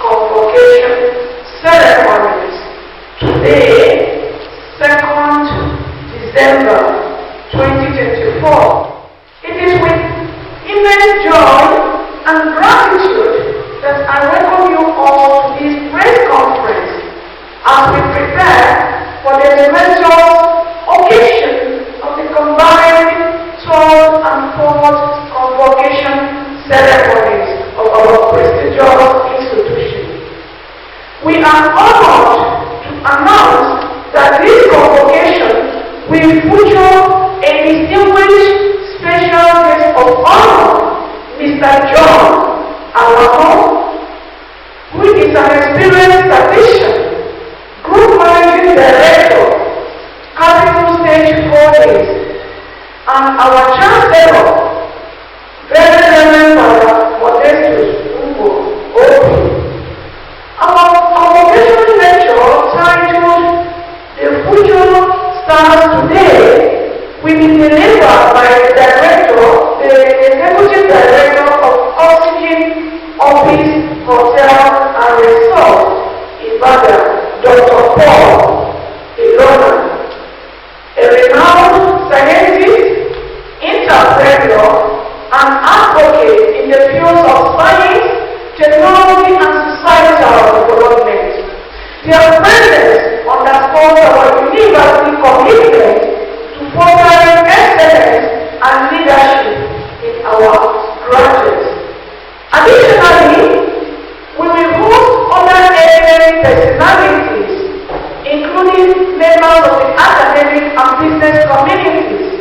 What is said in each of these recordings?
Convocation Ceremonies. Today, 2nd December 2024. It is with immense joy and gratitude that I welcome you all to this press conference as we prepare for the momentous occasion of the combined 3rd and 4th Convocation Ceremonies of our prestigious institution. We are honored to announce that this convocation will feature a distinguished special guest of honor, Mr. John Alamo, who is an experienced statistician, Group Managing Director, Capital Stage Holdings, and our Chancellor, Very Reverend Father Modestus Obi. Our convocation lecture titled The Future Starts Today will be delivered by the Executive Director of Oxygen Office, Hotel and Resort, Ibadan, Dr. Paul Ilona, a renowned scientist, entrepreneur, and advocate in the fields of science, technology, and societal development. Their presence underscores our university commitment to fostering excellence and leadership in our graduates. Additionally, we will host other eminent personalities, including members of the academic and business communities,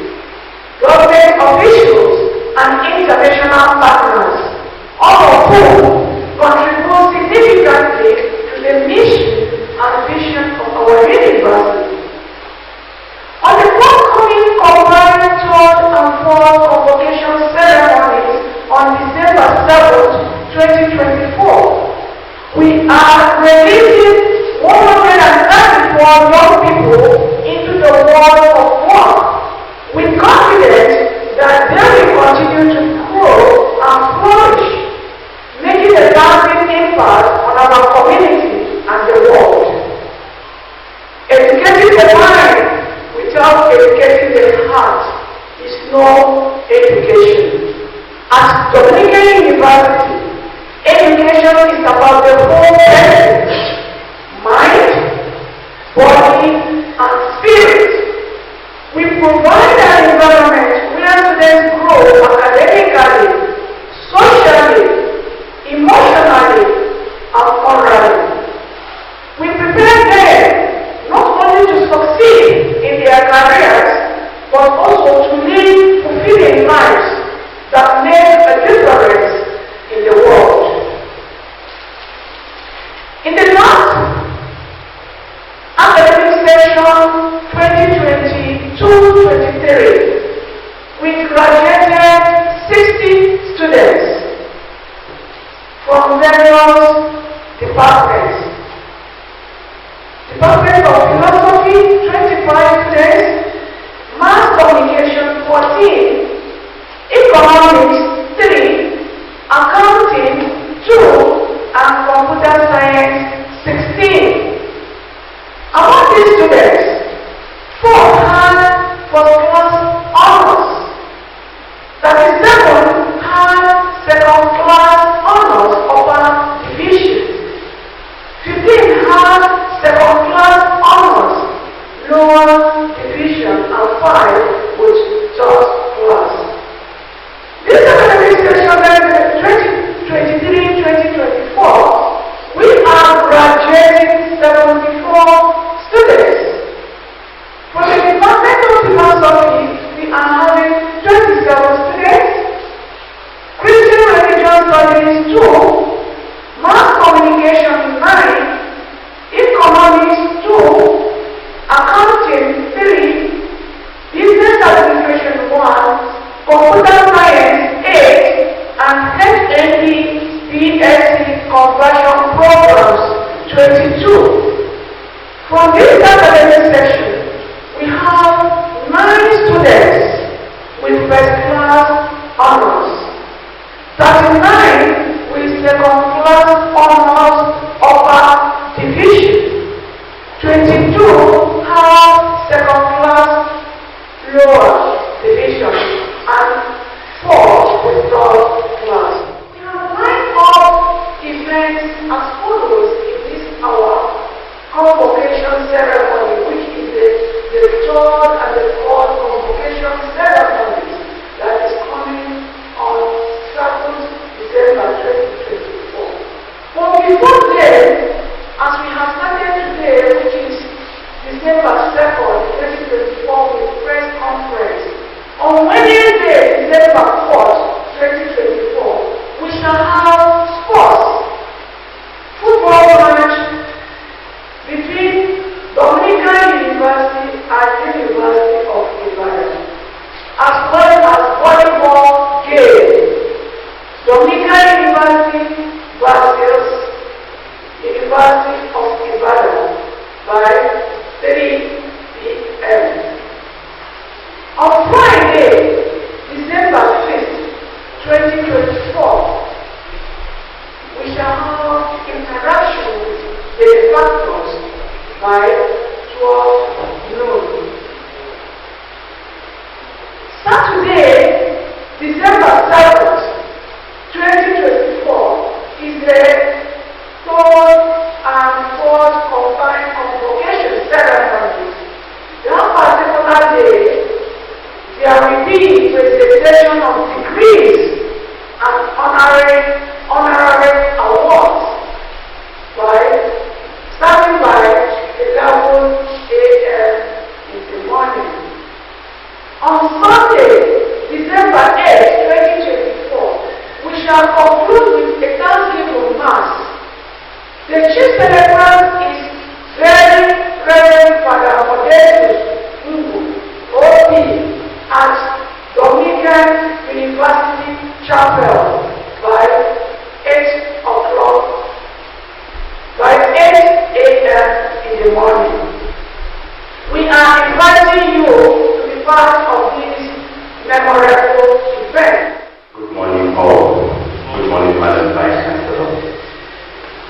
government officials, and international partners, all of whom contribute significantly to the mission and vision of our university. On the forthcoming combined 3rd and 4th Convocation Ceremonies on December 7th, 2024, we are releasing 134 young people into the world of work with confidence that they will continue to grow and flourish, making a lasting impact on our community and the world. Educating the mind without educating the heart is no education. At Dominican University, education is about the whole person, mind, body, and spirit. We provide an environment where students grow academically, socially, emotionally, and morally. We prepare them not only to succeed in their careers, but also to live fulfilling lives that make a difference in the world. In the last academic session 2022-23, we graduated 60 students from various departments. Department of Philosophy, 25 students, Mass Communication, 14, Economics, 3, Accounting, 2, and Computer Science, 16. Among these students, 4 had first-class honors. 37 had second-class honors upper division. 15 had second-class honors lower division, and 5 with first class. This academic session 2023-2024, we are graduating From this academic section, we have 9 students with first class honors, 39 with second class honors upper division, 22 have second class lower division, and 4 with third class. We have lined up events as follows in this our Convocation Ceremony, which is the 3rd and the 4th Convocation Ceremonies that is coming on 7th December 2024. But before then, as we have started today, which is December 2nd, 2024, with press conference, on Wednesday, December 4th, 2024, we shall have sports, football match between Dominican University and University of Ibadan, as well as volleyball game. Dominican University versus University of Ibadan by 3 p.m. On Friday, December 5th, 2024, we shall have interaction with the factors by 12 noon. Saturday, December 7th, 2024, is the 3rd and 4th combined convocation ceremonies. That particular day, there will be presentation of degrees and honorary awards starting by 11 a.m. in the morning. On Sunday, December 8th, 2024, we shall conclude with a Thanksgiving Mass. The chief celebrant is very Reverend Father Modesto OP at Dominican University Chapel by 8 o'clock. By 8 a.m. in the morning. We are inviting you to be part of this memorable event. Good morning all. Good morning, Madam Vice Chancellor.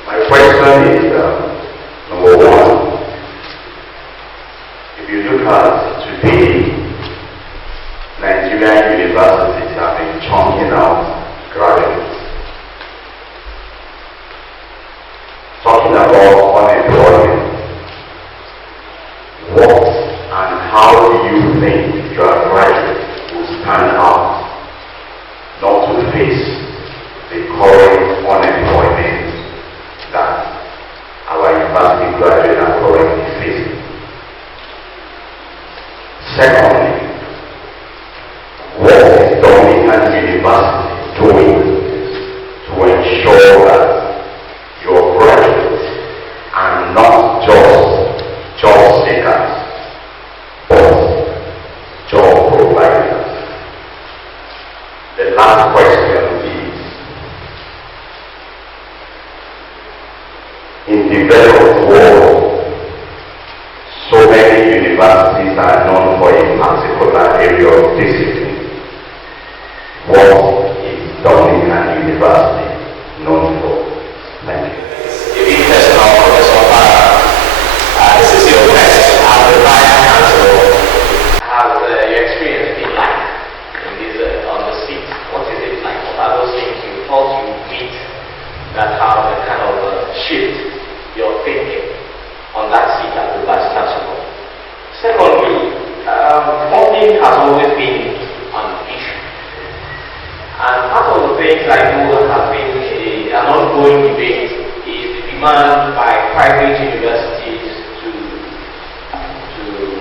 My question is, number 1, if you look at today, Nigerian universities have been churning out graduates. Talking about unemployment, what and how do you think your graduate will stand out not to face the current unemployment that our university graduates are currently facing? Secondly, what is Dominican University doing to ensure that your graduates are not just job seekers, but job providers? The last question is, in the developed world, so many universities are known for a particular area of discipline. What is Dominican University known for? Thank you. Professor Opara, this is your best as the Vice Chancellor. Has your experience been like in this on the seat? What is it like? What are those things you thought you meet that have a kind of shift your thinking on that seat as the Vice Chancellor? Secondly, funding has always been an issue, and part of the things I know that has been an ongoing debate is the demand by private universities to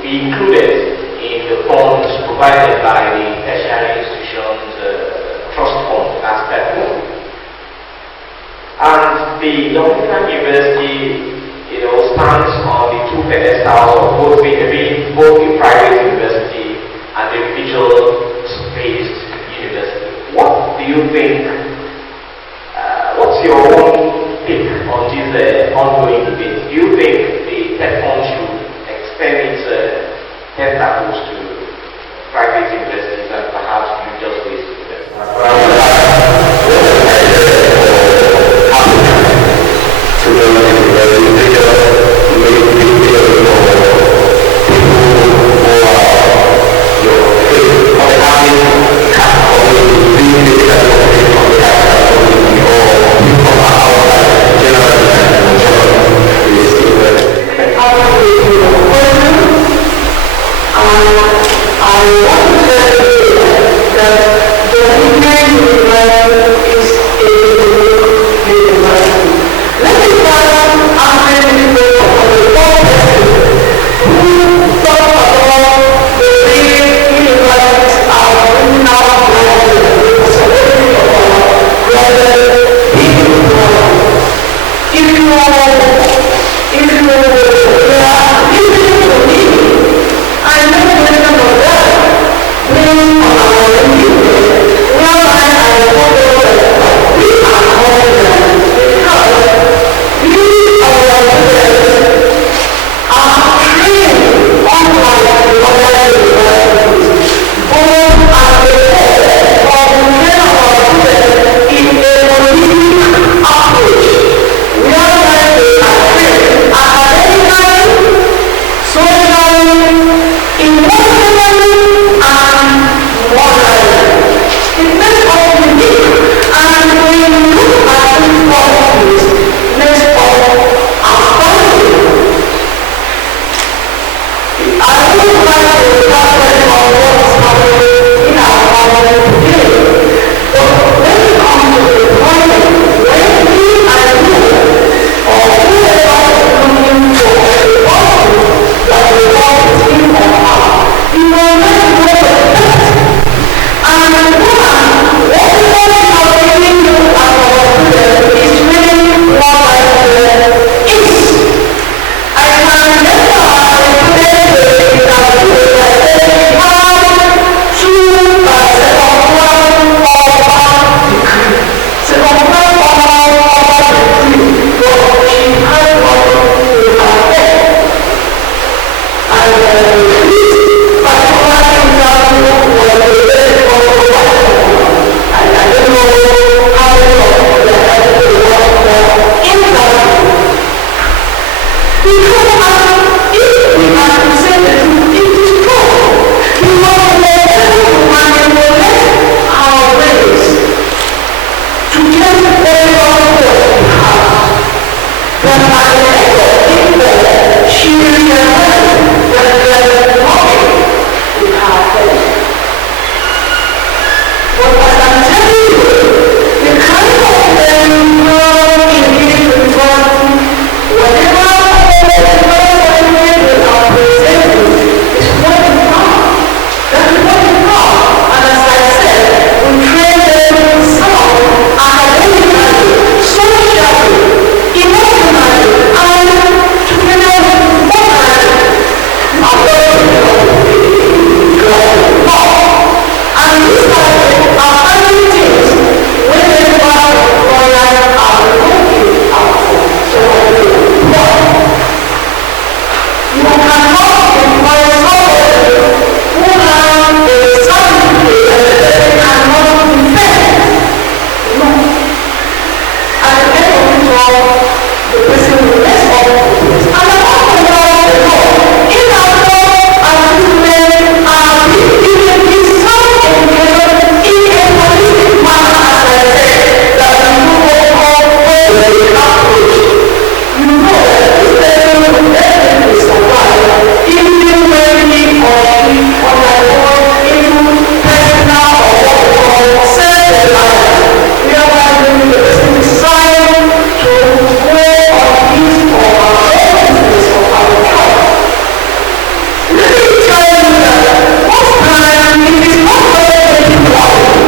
be included in the funds provided by the tertiary institutions trust fund, that's PEPFund. And the Dominican University, stands on the two pedestals of both being both a private university and a religious-based university. What do you think? What's your own take on this ongoing debate? Do you think the PEPFund should I want to tell you that Dominican University is a university. Let me start asking people for the four persons who talk about the way universities are bringing out graduates, the possibility of our graduates being employed. If you are listening to me, I know mention of that based on our review, whereby I follow that we are confident because we our students are trained unlike the other universities, both as a whole of many of our students in a holistic approach, whereby they are trained academically, socially, emotionally, and morally. It makes us unique, and when you look at these qualities, makes us astounding. I would like to start with what's happening in our government today, but when it comes to the point when we and you, or whoever is looking for a person that the world is in or out, you will not know the best. And what we are giving you as our students is really what I is. I can remember a student that we have two second one degree. Second one degree, but she had one in her head. And this particular example was a very controversial one. And I don't know how long they had to work for in that. Because if we are to say the truth, it is true. Because whenever we manipulate our ways to get very what we have, then at the end of it, she realized that there is nothing in her head. But as I'm telling you, the kind of thing you know in this university, whatever we are presenting is what we are. That is what we are. And as I said, we train them some academically, socially, emotionally, and together with morally. Not and these are finding things whenever lawyers are looking out for. So you cannot employ somebody who has a certificate that they cannot defend. No. At the end of it all, the person will mess up with this. And apart from that, the law, in our law, and these men are being given this some education in a holistic manner, as I said, that we do what we call holistic approach. You know that this person will definitely survive even when he or she undergoes into personal or what we call self-reliance, whereby the person decides to go on his or her own business or our choice. Let me tell you that most times it is not always important.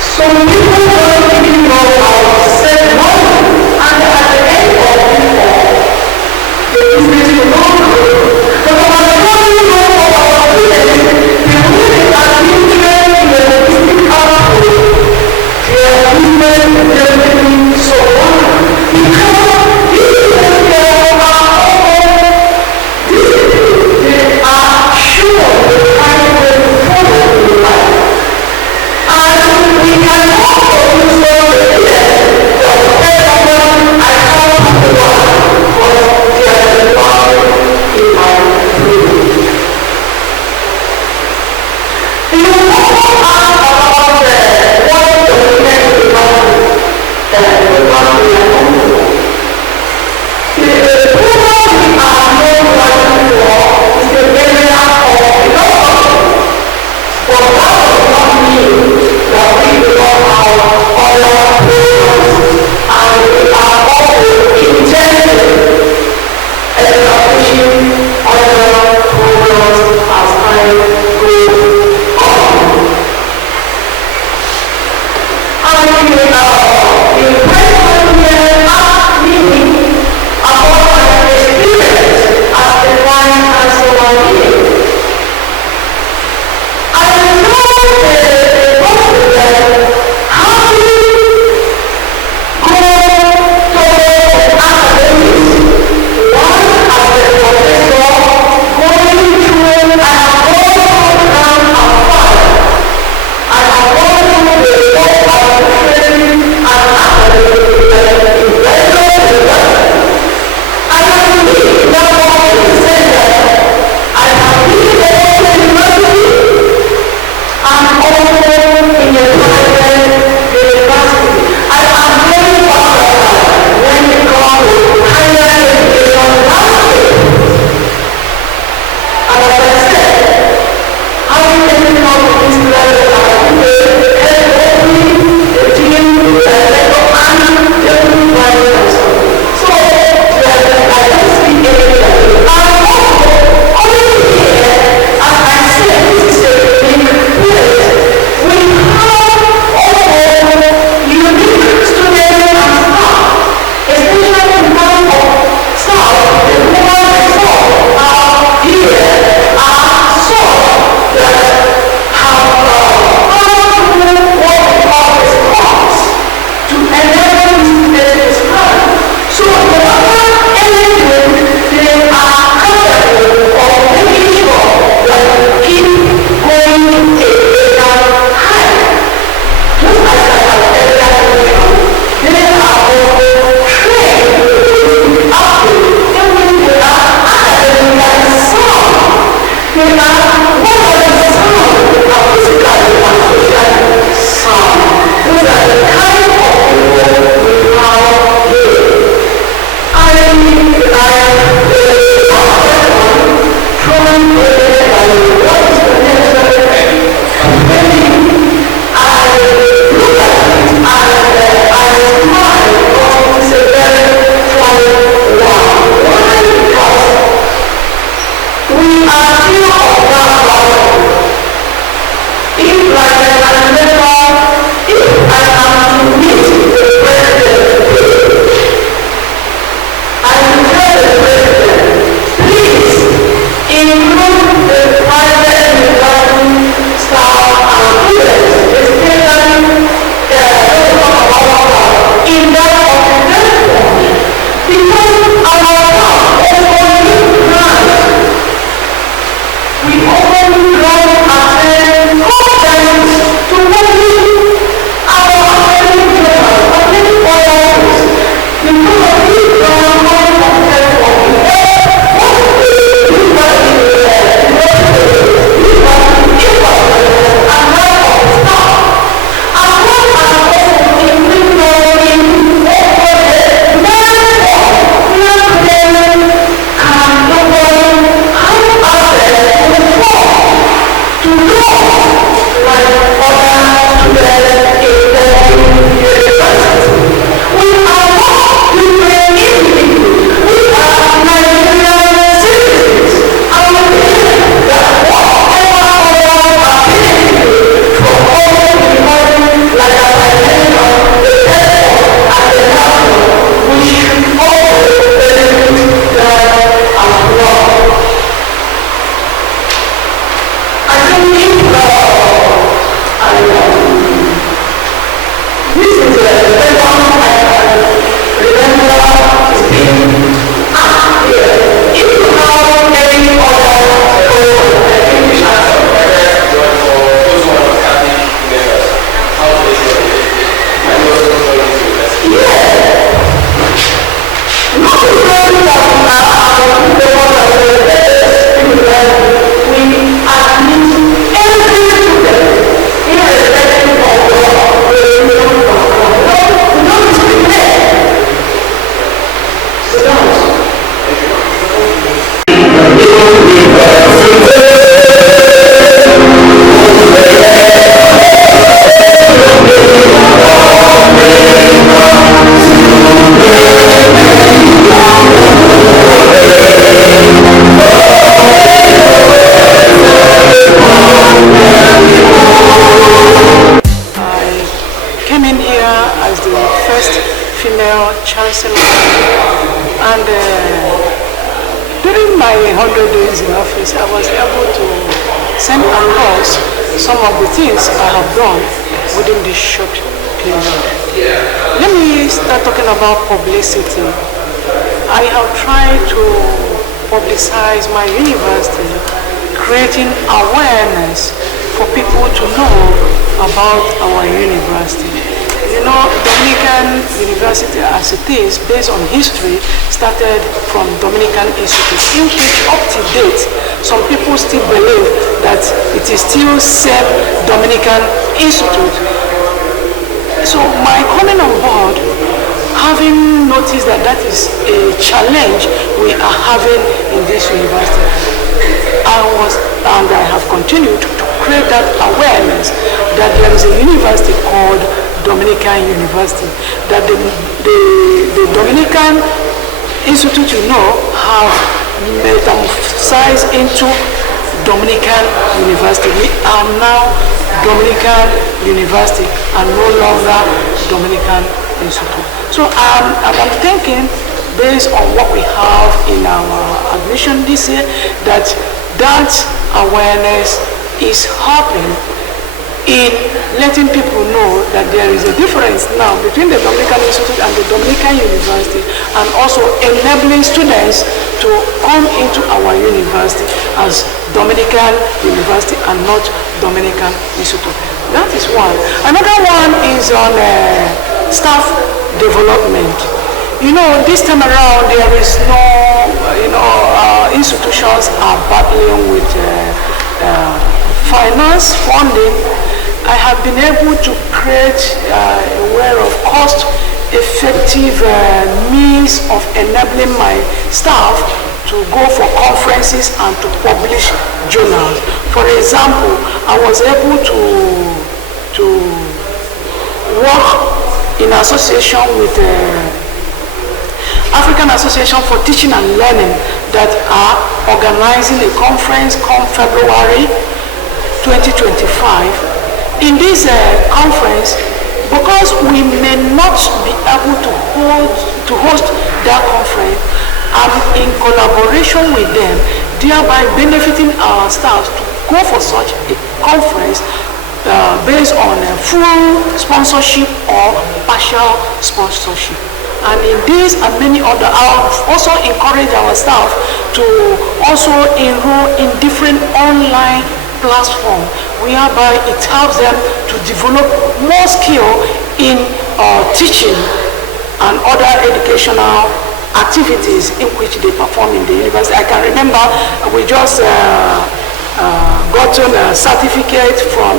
Some people don't even know how to save money, and at the end of it all, the business will not grow. But when I don't know about our business, the women are being trained in a holistic approach. Their business will definitely survive because these people they are sure the kind way to follow in life. And we can also use them to I can't do the one, but they are the one in my We open my 100 days in office, I was able to send across some of the things I have done within this short period. Let me start talking about publicity. I have tried to publicize my university, creating awareness for people to know about our university. You know, Dominican University as it is, based on history, started from Dominican Institute, in which up to date, some people still believe that it is still said Dominican Institute. So my coming on board, having noticed that that is a challenge we are having in this university, I have continued to create that awareness that there is a university called Dominican University, that the Dominican Institute, you know, have metamorphosized into Dominican University. We are now Dominican University and no longer Dominican Institute. So I'm thinking, based on what we have in our admission this year, that awareness is helping in letting people know that there is a difference now between the Dominican Institute and the Dominican University, and also enabling students to come into our university as Dominican University and not Dominican Institute. That is one. Another one is on staff development. You know, this time around there is no, institutions are battling with finance, funding. I have been able to create a way of cost-effective means of enabling my staff to go for conferences and to publish journals. For example, I was able to work in association with African Association for Teaching and Learning that are organizing a conference come February 2025. In this conference, because we may not be able to host that conference, I'm in collaboration with them, thereby benefiting our staff to go for such a conference based on full sponsorship or partial sponsorship. And in this and many other, I've also encouraged our staff to also enroll in different online platforms, whereby it helps them to develop more skill in teaching and other educational activities in which they perform in the university. I can remember we just gotten a certificate from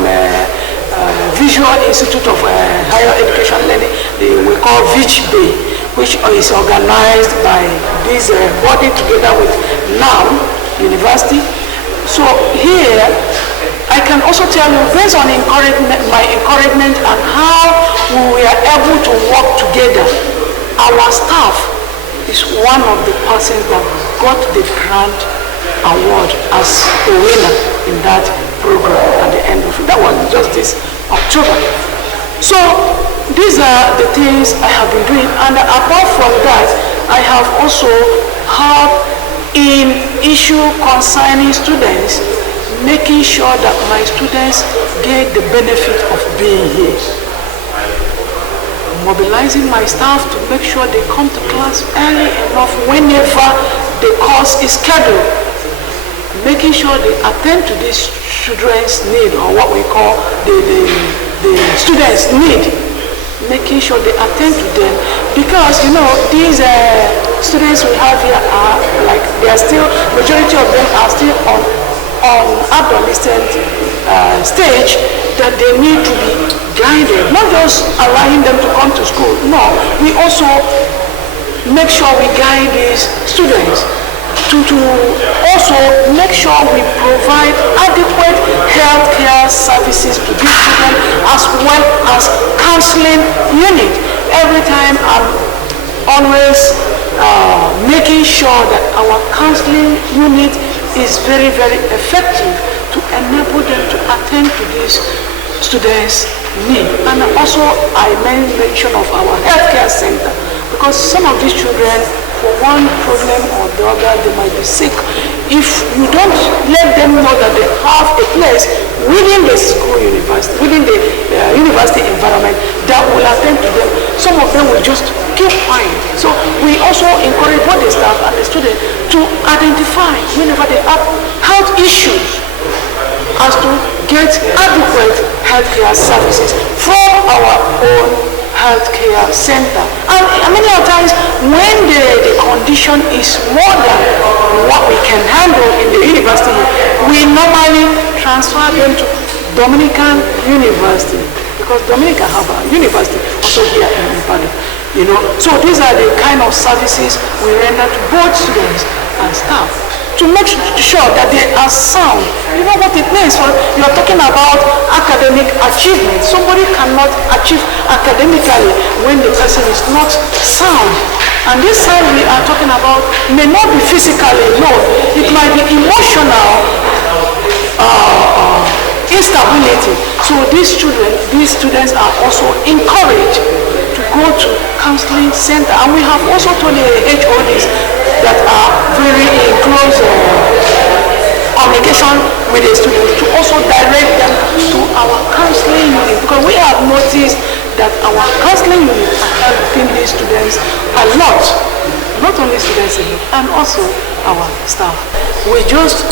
Visual Institute of Higher Education Learning, we call VICH-Bay, which is organized by this body together with NAM University. So here, I can also tell you, based on my encouragement and how we were able to work together, our staff is one of the persons that got the grant award as a winner in that program at the end of it. That was just this October. So these are the things I have been doing, and apart from that, I have also helped in issue concerning students, making sure that my students get the benefit of being here. Mobilizing my staff to make sure they come to class early enough whenever the course is scheduled. Making sure they attend to these children's need, or what we call the students' need. Making sure they attend to them, because these students we have here are like, they are still, majority of them are still on adolescent stage, that they need to be guided, not just allowing them to come to school. No, we also make sure we guide these students to also make sure we provide adequate healthcare services to these children, as well as counseling unit. Every time I'm always making sure that our counseling unit is very, very effective to enable them to attend to these students' needs. And also I made mention of our healthcare center, because some of these children for one problem or the other, they might be sick. If you don't let them know that they have a place within the school university, within the university environment that will attend to them, some of them will just keep quiet. So we also encourage both the staff and the students to identify whenever they have health issues as to get adequate healthcare services from our own healthcare center. And many times when the condition is more than what we can handle in the university, we normally transfer them to Dominican University, because Dominican have a university also here in Ibadan. You know, so these are the kind of services we render to both students and staff to make sure that they are sound. You know what it means? You're talking about academic achievement. Somebody cannot achieve academically when the person is not sound. And this sound we are talking about may not be physically, no. It might be emotional instability. So these students are also encouraged to go to counseling center. And we have also told the HODs that are very in close communication with the students to also direct them to our counseling unit, because we have noticed that our counseling unit are helping these students a lot, not only students and also our staff. We just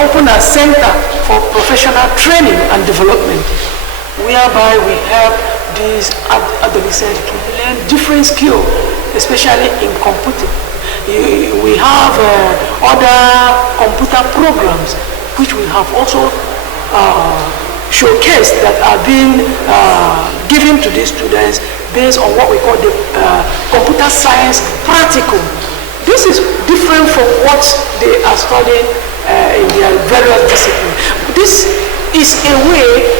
open a center for professional training and development, whereby we help these adolescents to learn different skills, especially in computing. We have other computer programs which we have also showcased that are being given to these students based on what we call the computer science practical. This is different from what they are studying in their various disciplines. This is a way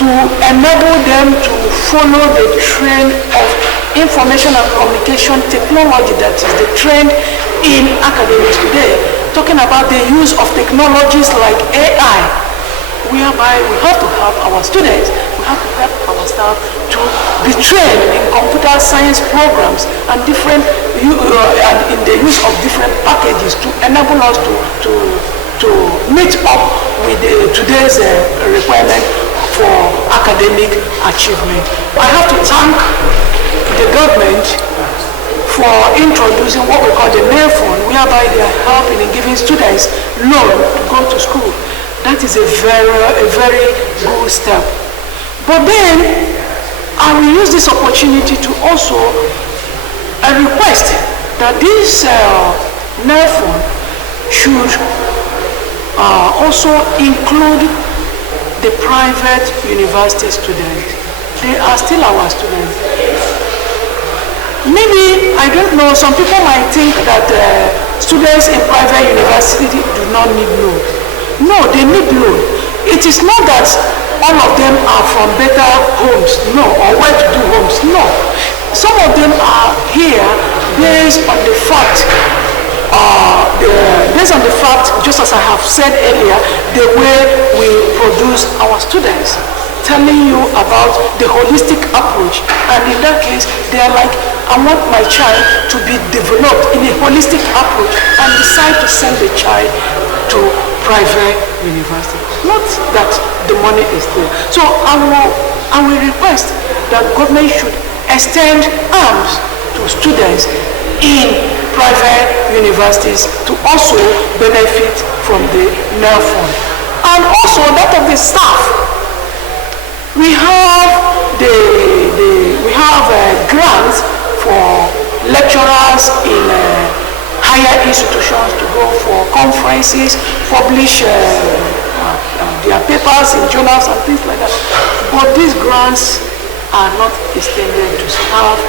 to enable them to follow the trend of information and communication technology that is the trend in academics today, talking about the use of technologies like AI, whereby we have to help our students, we have to help our staff to be trained in computer science programs and different and in the use of different packages to enable us to meet up with today's requirement for academic achievement. I have to thank the government for introducing what we call the NER fund, whereby they are helping in giving students loan to go to school. That is a very good step. But then I will use this opportunity to also request that this NER fund should also include the private university students. They are still our students. Maybe, I don't know, some people might think that students in private university do not need loan. No, they need loan. It is not that all of them are from better homes, no, or well-to-do homes, no. Some of them are here based on the fact, just as I have said earlier, the way we produce our students, telling you about the holistic approach. And in that case, they are like, I want my child to be developed in a holistic approach, and decide to send the child to private university. Not that the money is there. So I will request that government should extend arms to students in private universities to also benefit from the NER fund. And also that of the staff. We have grants for lecturers in higher institutions to go for conferences, publish their papers in journals and things like that. But these grants are not extended to staff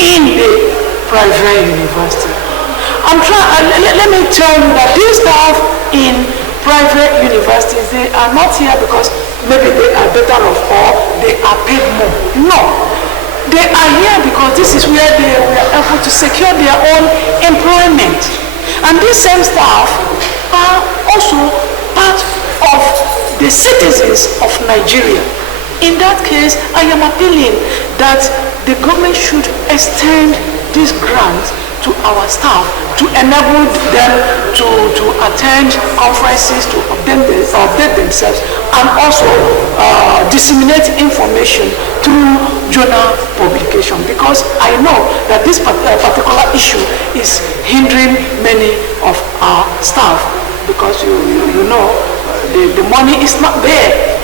in the private university. Let me tell you that these staff in private universities, they are not here because maybe they are better off or they are paid more. No. They are here because this is where they were able to secure their own employment. And these same staff are also part of the citizens of Nigeria. In that case, I am appealing that the government should extend these grants to our staff to enable them to attend conferences, to update themselves, and also disseminate information through journal publication, because I know that this particular issue is hindering many of our staff, because you know the money is not there.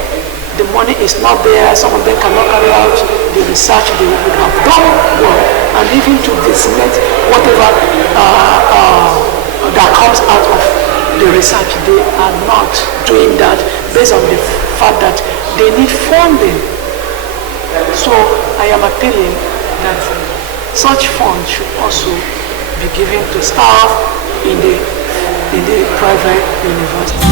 The money is not there. Some of them cannot carry out the research they would have done well, and even to disseminate whatever that comes out of the research. They are not doing that based on the fact that they need funding. So I am appealing that such funds should also be given to staff in the private university.